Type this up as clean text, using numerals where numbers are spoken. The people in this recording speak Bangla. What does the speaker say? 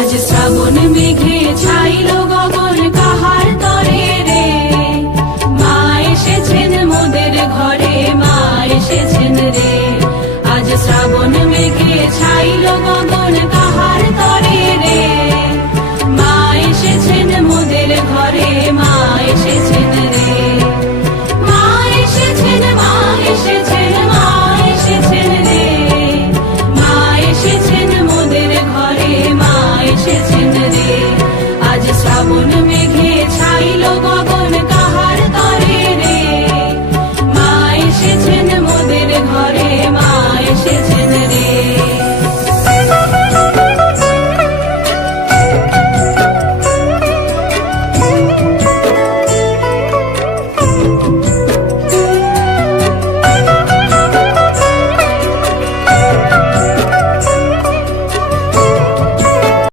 আজ শ্রাবণ মেঘে ছাইল গগন কাহার তরে রে, মা এসেছেন মোদের ঘরে, মা এসেছেন রে। আজ শ্রাবণ মেঘে ছাইল গগন কাহার তরে রে, মা এসেছেন মোদের ঘরে, মা এসেছেন রে। মা এসেছেন, মা এসেছেন, মা এসেছেন রে, মা এসেছেন মোদের ঘরে, মা এসেছেন।